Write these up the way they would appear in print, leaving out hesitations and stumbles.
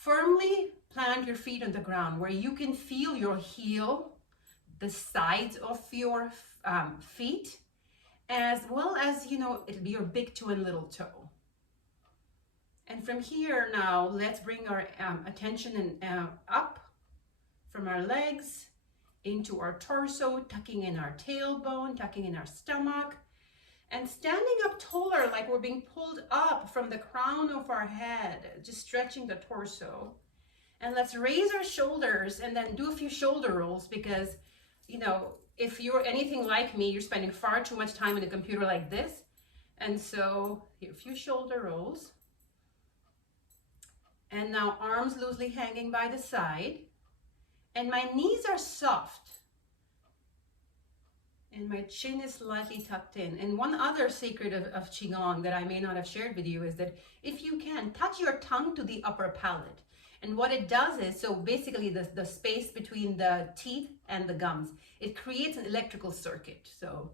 Firmly plant your feet on the ground where you can feel your heel, the sides of your feet, as well as, it'll be your big toe and little toe. And from here now, let's bring our attention up from our legs into our torso, tucking in our tailbone, tucking in our stomach, and standing up taller, like we're being pulled up from the crown of our head, just stretching the torso. And let's raise our shoulders and then do a few shoulder rolls, because, if you're anything like me, you're spending far too much time on a computer like this. And so here, a few shoulder rolls. And now arms loosely hanging by the side. And my knees are soft. And my chin is slightly tucked in. And one other secret of Qigong that I may not have shared with you is that if you can, touch your tongue to the upper palate. And what it does is, so basically the space between the teeth and the gums, it creates an electrical circuit. So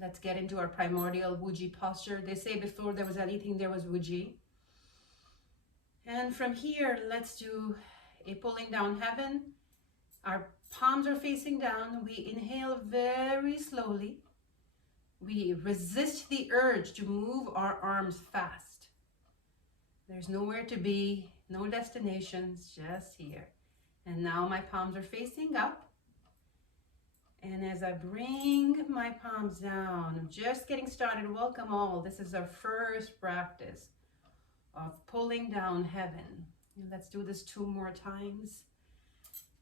let's get into our primordial Wuji posture. They say before there was anything, there was Wuji. And from here, let's do a pulling down heaven. Our palms are facing down. We inhale very slowly. We resist the urge to move our arms fast. There's nowhere to be, no destinations, just here. And now my palms are facing up. And as I bring my palms down, I'm just getting started. Welcome all. This is our first practice of pulling down heaven. And let's do this 2 more times.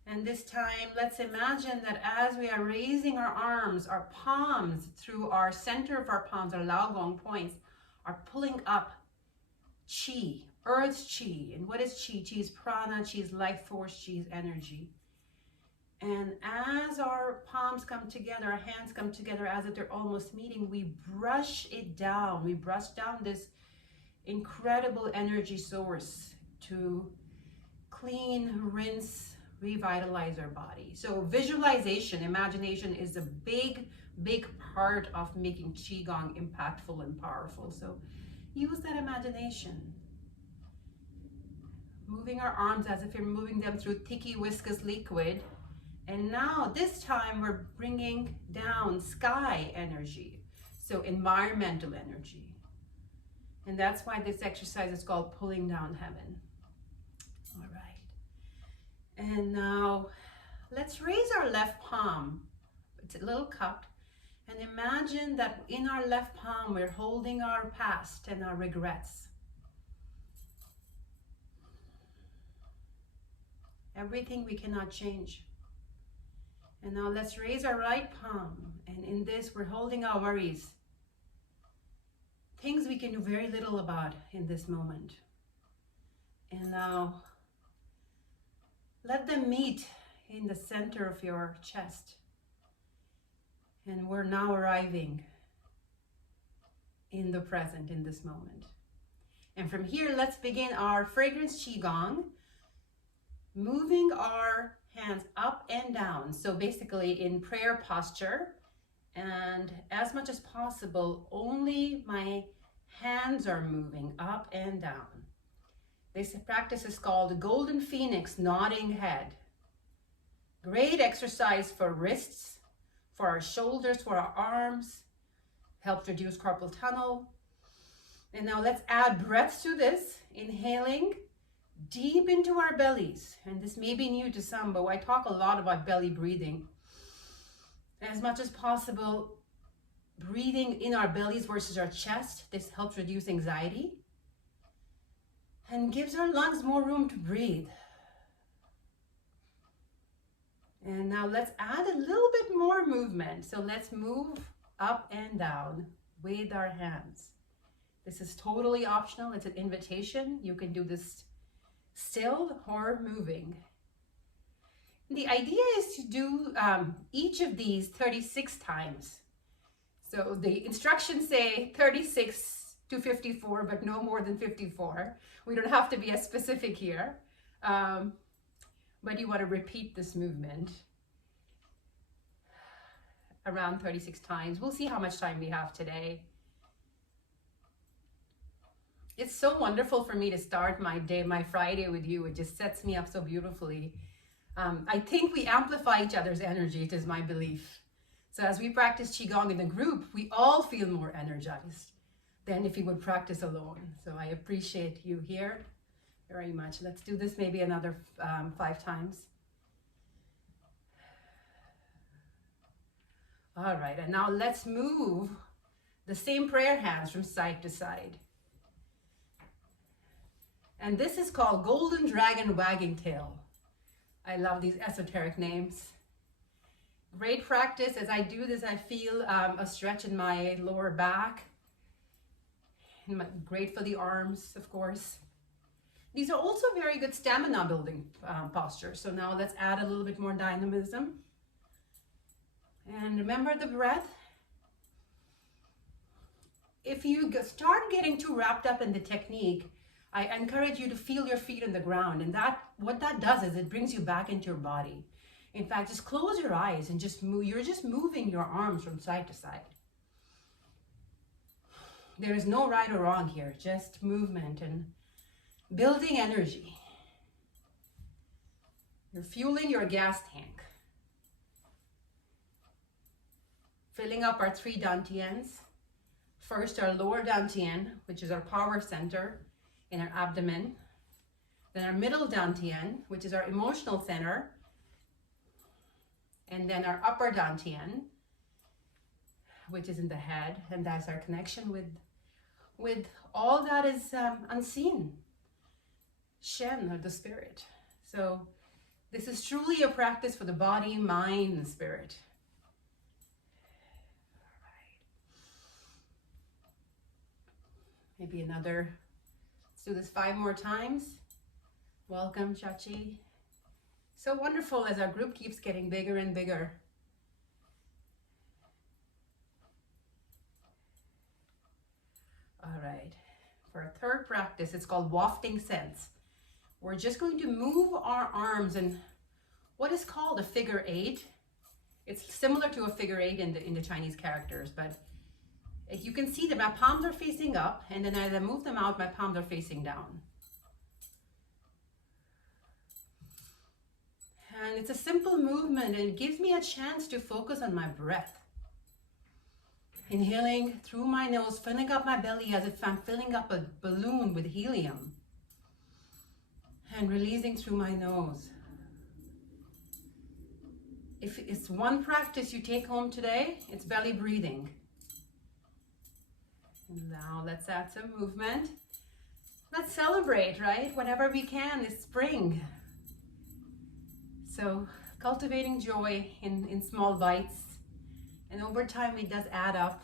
And this time, let's imagine that as we are raising our arms, our palms through our center of our palms, our Laogong points, are pulling up Qi, Earth's Qi. And what is Qi? Qi is prana, Qi is life force, Qi is energy. And as our palms come together, our hands come together as if they're almost meeting, we brush it down. We brush down this incredible energy source to clean, rinse, revitalize our body. So visualization, imagination is a big, big part of making Qigong impactful and powerful. So use that imagination. Moving our arms as if you're moving them through thicky, viscous liquid. And now this time we're bringing down sky energy. So environmental energy. And that's why this exercise is called pulling down heaven. All right. And now let's raise our left palm. It's a little cupped. And imagine that in our left palm, we're holding our past and our regrets. Everything we cannot change. And now let's raise our right palm. And in this, we're holding our worries. Things we can do very little about in this moment. And now let them meet in the center of your chest. And we're now arriving in the present, in this moment. And from here, let's begin our fragrance Qigong, moving our hands up and down. So basically in prayer posture, and as much as possible, only my hands are moving up and down. This practice is called Golden Phoenix Nodding Head. Great exercise for wrists, for our shoulders, for our arms. Helps reduce carpal tunnel. And now let's add breaths to this. Inhaling deep into our bellies. And this may be new to some, but I talk a lot about belly breathing. As much as possible, breathing in our bellies versus our chest. This helps reduce anxiety and gives our lungs more room to breathe. And now let's add a little bit more movement. So let's move up and down with our hands. This is totally optional. It's an invitation. You can do this still or moving. The idea is to do each of these 36 times. So the instructions say 36 to 54, but no more than 54. We don't have to be as specific here. But you want to repeat this movement around 36 times. We'll see how much time we have today. It's so wonderful for me to start my day, my Friday with you. It just sets me up so beautifully. I think we amplify each other's energy, it is my belief. So as we practice Qigong in the group, we all feel more energized than if we would practice alone. So I appreciate you here very much. Let's do this maybe another 5 times. All right, and now let's move the same prayer hands from side to side. And this is called Golden Dragon Wagging Tail. I love these esoteric names. Great practice. As I do this, I feel a stretch in my lower back. And great for the arms, of course. These are also very good stamina building postures. So now let's add a little bit more dynamism. And remember the breath. If you start getting too wrapped up in the technique, I encourage you to feel your feet on the ground, and what that does is it brings you back into your body. In fact, just close your eyes and just move. You're just moving your arms from side to side. There is no right or wrong here, just movement and building energy. You're fueling your gas tank. Filling up our 3 dantians. First, our lower dantian, which is our power center in our abdomen. Then our middle dantian, which is our emotional center. And then our upper dantian, which is in the head, and that's our connection with all that is unseen, Shen, or the spirit. So this is truly a practice for the body, mind, and spirit. All right. Maybe another. Let's do this 5 more times. Welcome, Chachi. So wonderful as our group keeps getting bigger and bigger. All right, for our third practice, it's called wafting sense. We're just going to move our arms in what is called a figure 8. It's similar to a figure 8 in the Chinese characters, but you can see that my palms are facing up, and then as I move them out, my palms are facing down. And it's a simple movement, and it gives me a chance to focus on my breath. Inhaling through my nose, filling up my belly as if I'm filling up a balloon with helium. And releasing through my nose. If it's one practice you take home today, it's belly breathing. And now let's add some movement. Let's celebrate, right? Whenever we can, it's spring. So cultivating joy in small bites, and over time it does add up.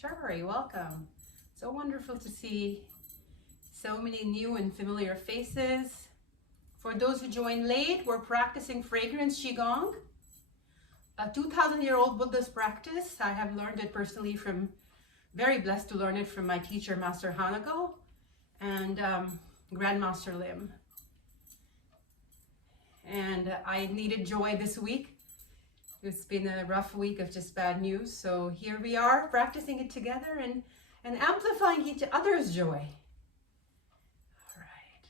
Shari, welcome. So wonderful to see so many new and familiar faces. For those who joined late, we're practicing fragrance Qigong, a 2,000-year-old Buddhist practice. I have learned it personally very blessed to learn it from my teacher, Master Hanako, and Grandmaster Lim. And I needed joy this week. It's been a rough week of just bad news. So here we are practicing it together and amplifying each other's joy. All right.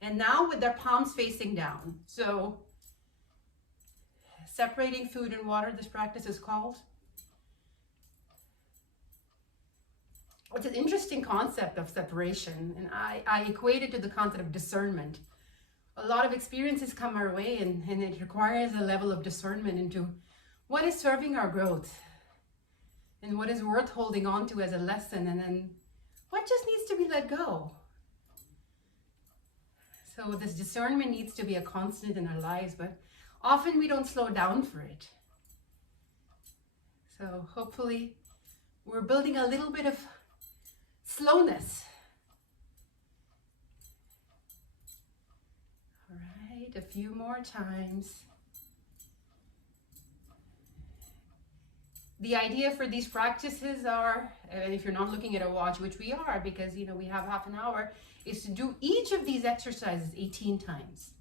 And now with their palms facing down. So separating food and water, this practice is called. It's an interesting concept of separation. And I equate it to the concept of discernment. A lot of experiences come our way, and it requires a level of discernment into what is serving our growth and what is worth holding on to as a lesson, and then what just needs to be let go. So this discernment needs to be a constant in our lives, but often we don't slow down for it. So hopefully we're building a little bit of slowness. A few more times. The idea for these practices are, and if you're not looking at a watch, which we are because we have half an hour, is to do each of these exercises 18 times.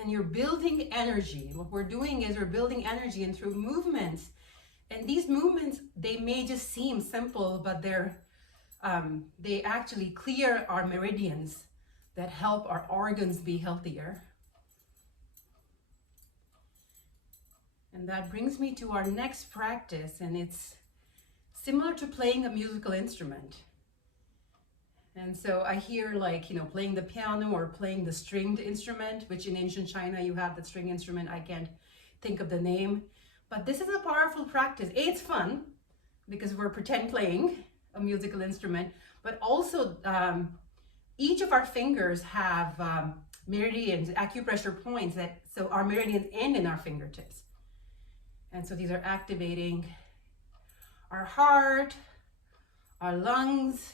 and you're building energy. What we're doing is we're building energy, and through movements, and these movements, they may just seem simple, but they actually clear our meridians that help our organs be healthier. And that brings me to our next practice, and it's similar to playing a musical instrument. And so I hear, like, you know, playing the piano or playing the stringed instrument, which in ancient China you have the string instrument. I can't think of the name, but this is a powerful practice. It's fun because we're pretend playing a musical instrument, but also each of our fingers have meridians, acupressure points, so our meridians end in our fingertips. And so these are activating our heart, our lungs,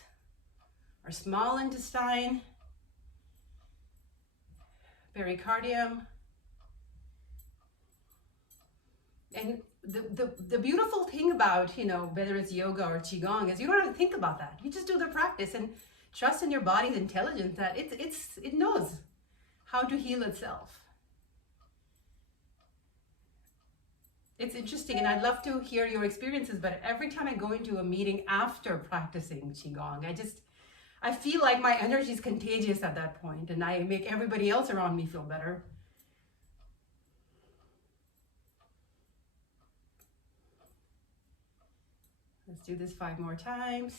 our small intestine, pericardium. And the beautiful thing about, you know, whether it's yoga or Qigong, is you don't have to think about that. You just do the practice and trust in your body's intelligence that it knows how to heal itself. It's interesting, and I'd love to hear your experiences, but every time I go into a meeting after practicing Qigong, I feel like my energy is contagious at that point, and I make everybody else around me feel better. Let's do this 5 more times.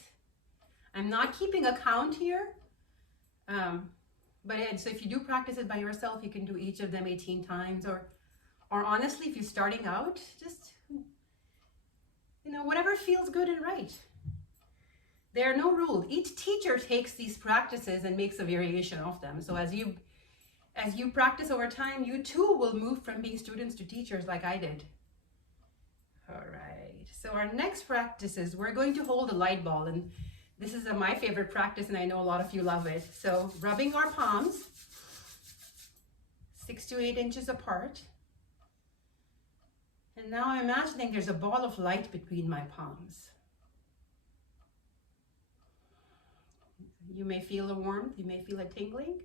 I'm not keeping a count here, so if you do practice it by yourself, you can do each of them 18 times, or honestly, if you're starting out, just, you know, whatever feels good and right. There are no rules. Each teacher takes these practices and makes a variation of them. So as you practice over time, you too will move from being students to teachers like I did. All right. So our next practice is we're going to hold a light ball, and this is my favorite practice, and I know a lot of you love it. So rubbing our palms 6 to 8 inches apart. And now I'm imagining there's a ball of light between my palms. You may feel a warmth, you may feel a tingling.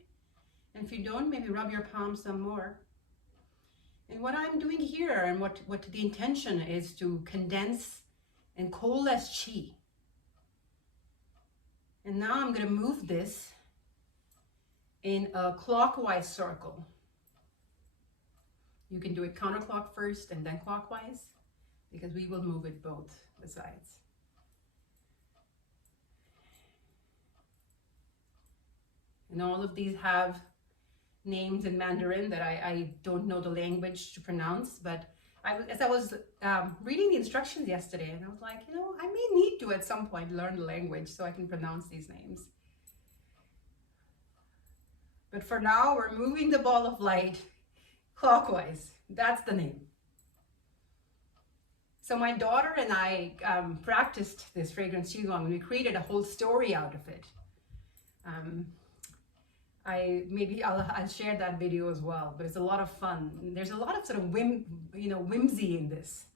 And if you don't, maybe rub your palms some more. And what I'm doing here, and what the intention is, to condense and coalesce chi. And now I'm going to move this in a clockwise circle. You can do it counterclock first and then clockwise, because we will move it both sides. And all of these have names in Mandarin that I don't know the language to pronounce, but as I was reading the instructions yesterday, and I was like, you know, I may need to at some point learn the language so I can pronounce these names. But for now, we're moving the ball of light clockwise. That's the name. So my daughter and I practiced this fragrance Qigong, and we created a whole story out of it. I'll share that video as well, but it's a lot of fun. There's a lot of sort of whimsy in this.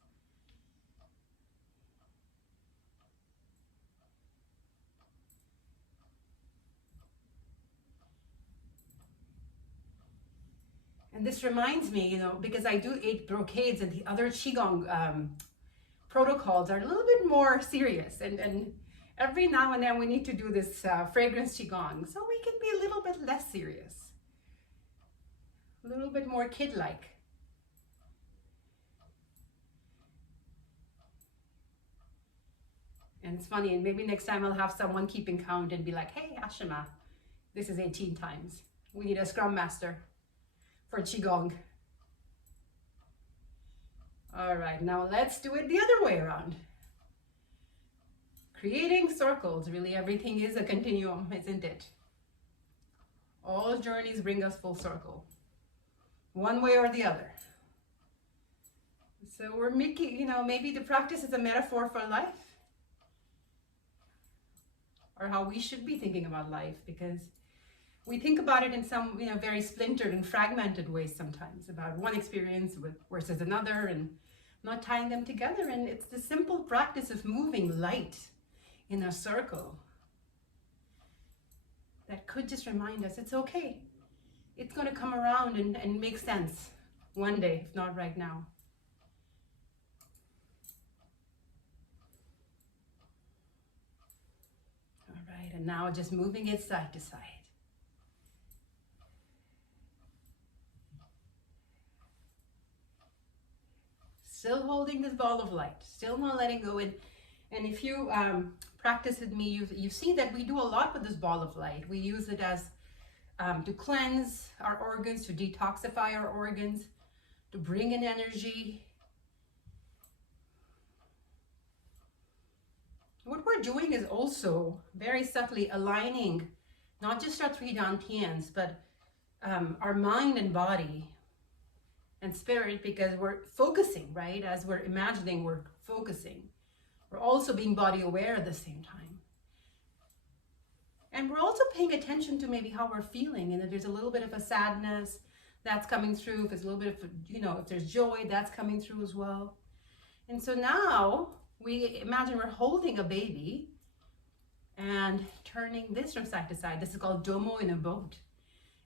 And this reminds me, you know, because I do 8 brocades, and the other Qigong protocols are a little bit more serious, and every now and then we need to do this fragrance Qigong, so we can be a little bit less serious, a little bit more kid-like. And it's funny, and maybe next time I'll have someone keeping count and be like, hey, Ashima, this is 18 times. We need a scrum master for Qigong. All right, now let's do it the other way around. Creating circles. Really, everything is a continuum, isn't it? All journeys bring us full circle, one way or the other. So we're making, you know, maybe the practice is a metaphor for life, or how we should be thinking about life, because we think about it in some, you know, very splintered and fragmented ways sometimes, about one experience versus another, and not tying them together. And it's the simple practice of moving light in a circle that could just remind us it's okay. it's going to come around and make sense one day, if not right now. All right, and now just moving it side to side. Still holding this ball of light, still not letting go. And if you practice with me, you see that we do a lot with this ball of light. We use it as to cleanse our organs, to detoxify our organs, to bring in energy. What we're doing is also very subtly aligning not just our three dantians, but our mind and body and spirit, because we're focusing, right? As we're imagining, we're focusing. We're also being body aware at the same time. And we're also paying attention to maybe how we're feeling, and if there's a little bit of a sadness that's coming through, if there's a little bit of, if there's joy, that's coming through as well. And so now we imagine we're holding a baby and turning this from side to side. This is called Domo in a boat.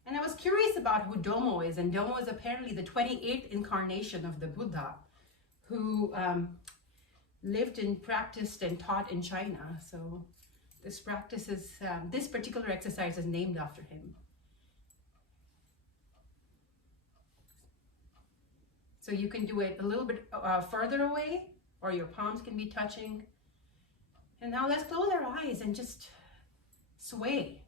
And I was curious about who Domo is, and Domo is apparently the 28th incarnation of the Buddha, who lived and practiced and taught in China. So this practice is, this particular exercise is named after him. So you can do it a little bit further away, or your palms can be touching. And now let's close our eyes and just sway.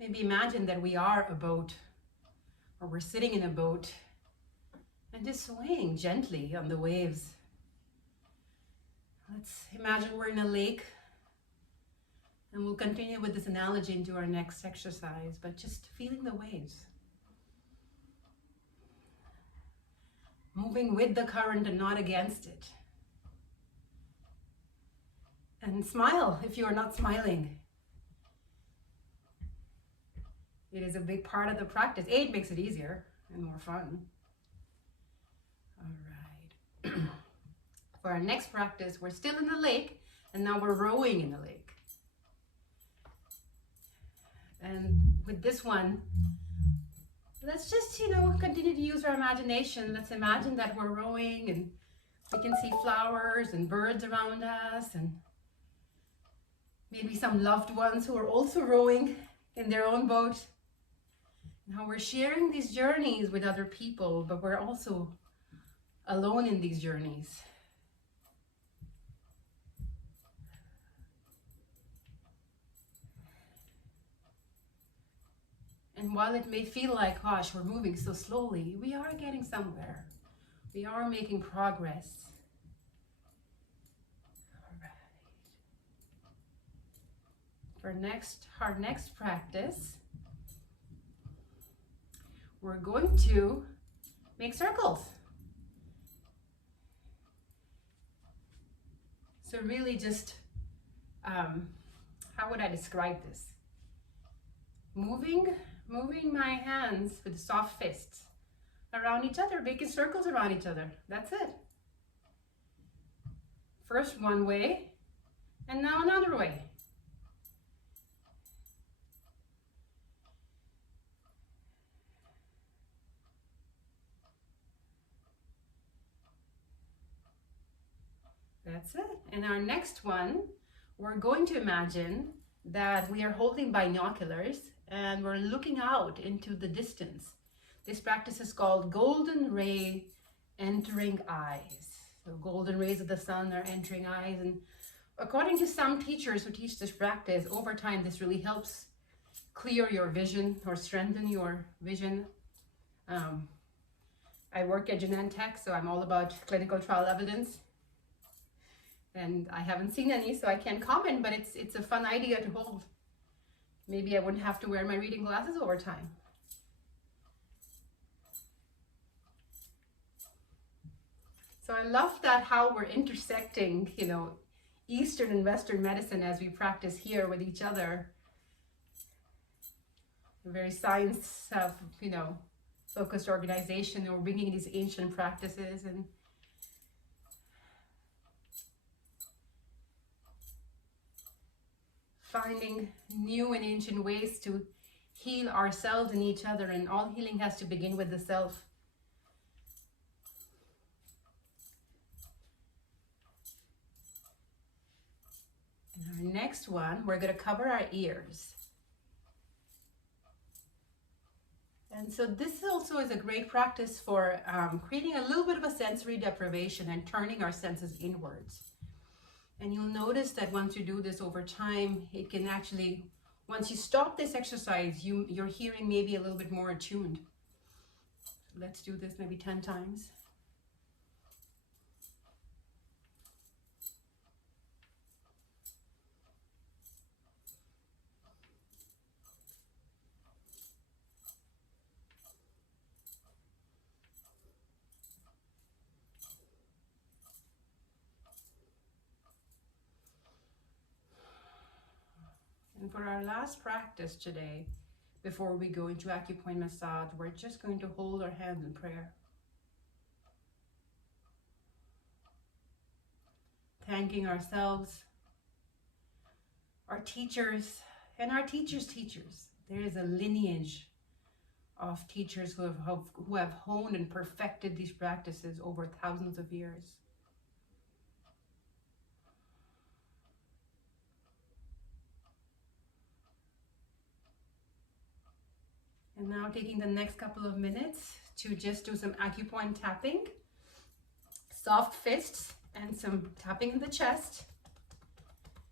Maybe imagine that we are a boat, or we're sitting in a boat and just swaying gently on the waves. Let's imagine we're in a lake, and we'll continue with this analogy into our next exercise, but just feeling the waves. Moving with the current and not against it. And smile if you are not smiling. It is a big part of the practice. It makes it easier and more fun. All right. For our next practice, we're still in the lake, and now we're rowing in the lake. And with this one, let's just, continue to use our imagination. Let's imagine that we're rowing, and we can see flowers and birds around us, and maybe some loved ones who are also rowing in their own boat. Now we're sharing these journeys with other people, but we're also alone in these journeys. And while it may feel like, gosh, we're moving so slowly, we are getting somewhere. We are making progress. All right. For our next practice, we're going to make circles. So really just, how would I describe this? Moving my hands with soft fists around each other, making circles around each other. That's it. First one way, and now another way. That's it. And our next one, we're going to imagine that we are holding binoculars and we're looking out into the distance. This practice is called golden ray entering eyes. So golden rays of the sun are entering eyes, and according to some teachers who teach this practice, over time this really helps clear your vision or strengthen your vision. I work at Genentech, so I'm all about clinical trial evidence. And I haven't seen any, so I can't comment, but it's a fun idea to hold. Maybe I wouldn't have to wear my reading glasses over time. So I love that how we're intersecting, Eastern and Western medicine as we practice here with each other. Very science, focused organization, and we're bringing these ancient practices and finding new and ancient ways to heal ourselves and each other, and all healing has to begin with the self. And our next one, we're going to cover our ears. And so this also is a great practice for creating a little bit of a sensory deprivation and turning our senses inwards. And you'll notice that once you do this over time, it can actually, once you stop this exercise, your hearing may be a little bit more attuned. Let's do this maybe 10 times. And for our last practice today, before we go into acupoint massage, we're just going to hold our hands in prayer. Thanking ourselves, our teachers, and our teachers' teachers. There is a lineage of teachers who have honed and perfected these practices over thousands of years. And now taking the next couple of minutes to just do some acupoint tapping, soft fists, and some tapping in the chest.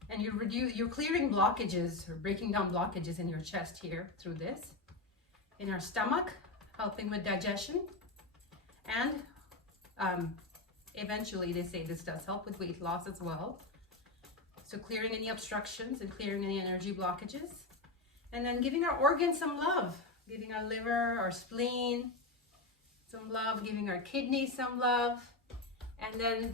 And you're clearing blockages or breaking down blockages in your chest here through this. In our stomach, helping with digestion. And eventually they say this does help with weight loss as well. So clearing any obstructions and clearing any energy blockages. And then giving our organs some love. Giving our liver, our spleen some love, giving our kidneys some love, and then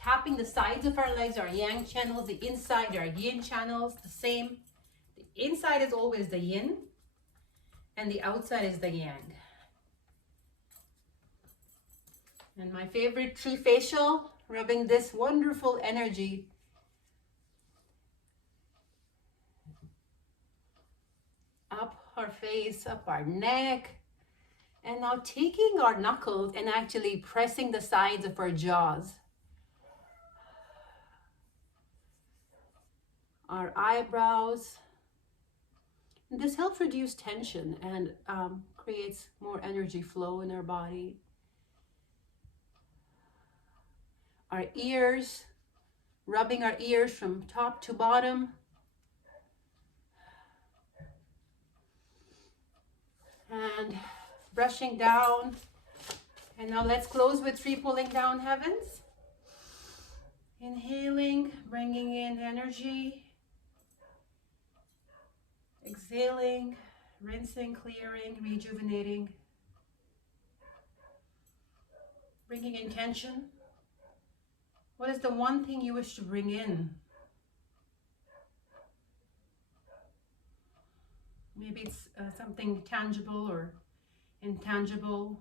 tapping the sides of our legs, our yang channels, the inside, our yin channels, the same. The inside is always the yin, and the outside is the yang. And my favorite tree facial, rubbing this wonderful energy up our face, up our neck, and now taking our knuckles and actually pressing the sides of our jaws, our eyebrows. And this helps reduce tension and creates more energy flow in our body. Our ears, rubbing our ears from top to bottom. And brushing down. And now let's close with 3 pulling down heavens. Inhaling, bringing in energy. Exhaling, rinsing, clearing, rejuvenating. Bringing in tension. What is the one thing you wish to bring in? Maybe it's something tangible or intangible.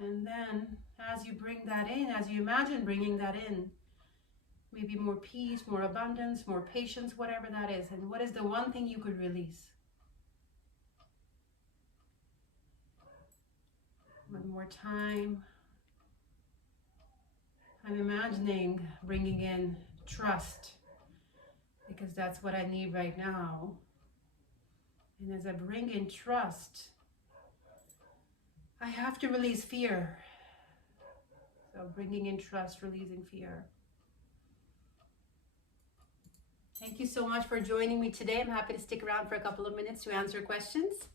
And then as you bring that in, as you imagine bringing that in, maybe more peace, more abundance, more patience, whatever that is. And what is the one thing you could release? One more time. I'm imagining bringing in trust, because that's what I need right now. And as I bring in trust, I have to release fear. So bringing in trust, releasing fear. Thank you so much for joining me today. I'm happy to stick around for a couple of minutes to answer questions.